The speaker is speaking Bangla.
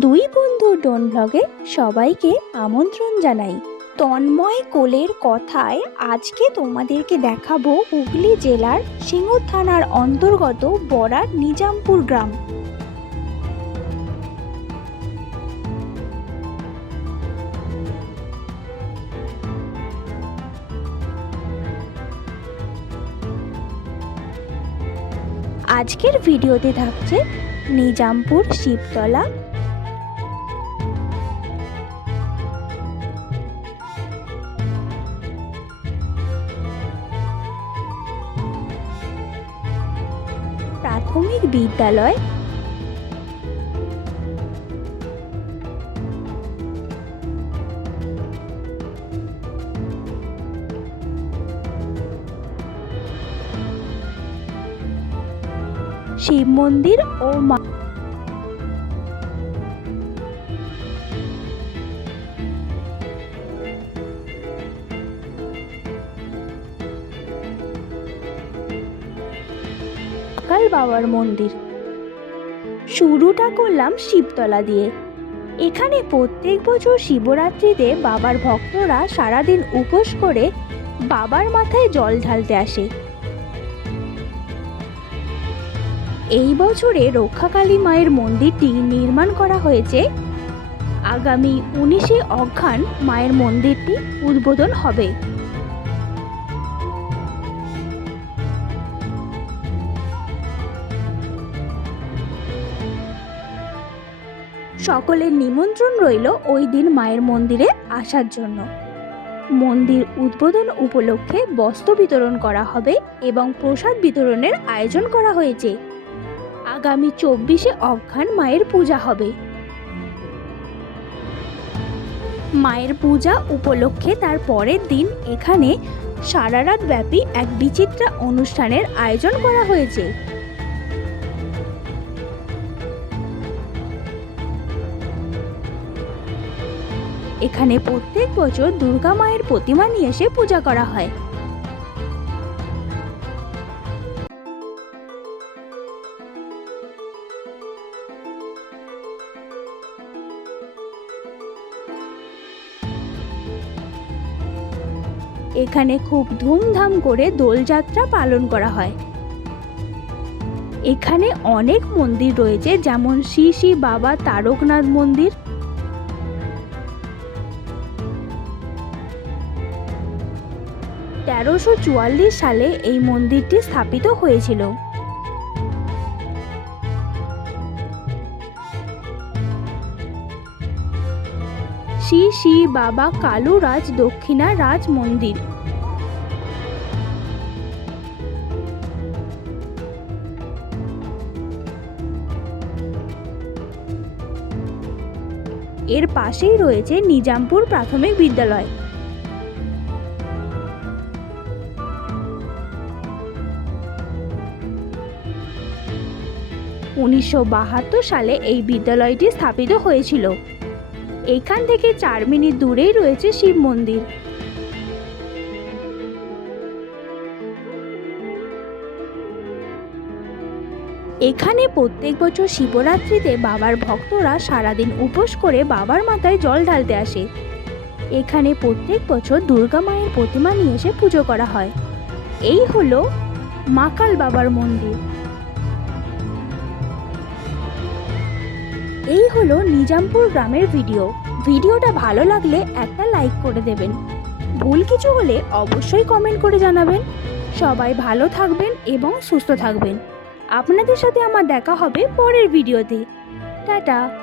দুই বন্ধু ডোন ব্লগে সবাইকে আমন্ত্রণ জানাই। তন্ময় কোলের কথায় আজকে তোমাদেরকে দেখাবো হুগলি জেলার সিঙ্গুর থানার অন্তর্গত বরার নিজামপুর গ্রাম। আজকের ভিডিওতে থাকছে নিজামপুর শিবতলা প্রাথমিক বিদ্যালয়। শিব মন্দির ও মা বাবার মন্দির। শুরুটা করলাম শিবতলা দিয়ে। এখানে প্রত্যেক বছর শিবরাত্রিতে বাবার ভক্তরা সারাদিন উপোস করে বাবার মাথায় জল ঢালতে আসে। এই বছরে রক্ষাকালী মায়ের মন্দিরটি নির্মাণ করা হয়েছে। আগামী উনিশে অঘ্রান মায়ের মন্দিরটি উদ্বোধন হবে। সকলের নিমন্ত্রণ রইল ওই দিন মায়ের মন্দিরে আসার জন্য। মন্দির উদ্বোধন উপলক্ষে বস্ত্র বিতরণ করা হবে এবং প্রসাদ বিতরণের আয়োজন করা হয়েছে। আগামী চব্বিশে অঘ্রান মায়ের পূজা হবে। মায়ের পূজা উপলক্ষে তার পরের দিন এখানে সারা রাত ব্যাপী এক বিচিত্রা অনুষ্ঠানের আয়োজন করা হয়েছে। এখানে প্রত্যেক বছর দুর্গা মায়ের প্রতিমা নিয়ে এসে পূজা করা হয়। এখানে খুব ধুমধাম করে দোলযাত্রা পালন করা হয়। এখানে অনেক মন্দির রয়েছে, যেমন শ্রী শ্রী বাবা তারকনাথ মন্দির তেরোশো চুয়াল্লিশ সালে এই মন্দিরটি স্থাপিত হয়েছিল। শ্রী শ্রী বাবা কালুরাজ দক্ষিণা রাজ মন্দির। এর পাশেই রয়েছে নিজামপুর প্রাথমিক বিদ্যালয়। উনিশশো বাহাত্তর সালে এই বিদ্যালয়টি স্থাপিত হয়েছিল। এখান থেকে চার মিনিট দূরেই রয়েছে শিব মন্দির। এখানে প্রত্যেক বছর শিবরাত্রিতে বাবার ভক্তরা সারাদিন উপোস করে বাবার মাথায় জল ঢালতে আসে। এখানে প্রত্যেক বছর দুর্গা মায়ের প্রতিমা নিয়ে এসে পুজো করা হয়। এই হলো মাকাল বাবার মন্দির। এই হলো নিজামপুর গ্রামের ভিডিও। ভিডিওটা ভালো লাগলে একটা লাইক করে দেবেন। ভুল কিছু হলে অবশ্যই কমেন্ট করে জানাবেন। সবাই ভালো থাকবেন এবং সুস্থ থাকবেন। আপনাদের সাথে আমার দেখা হবে পরের ভিডিওতে। টাটা!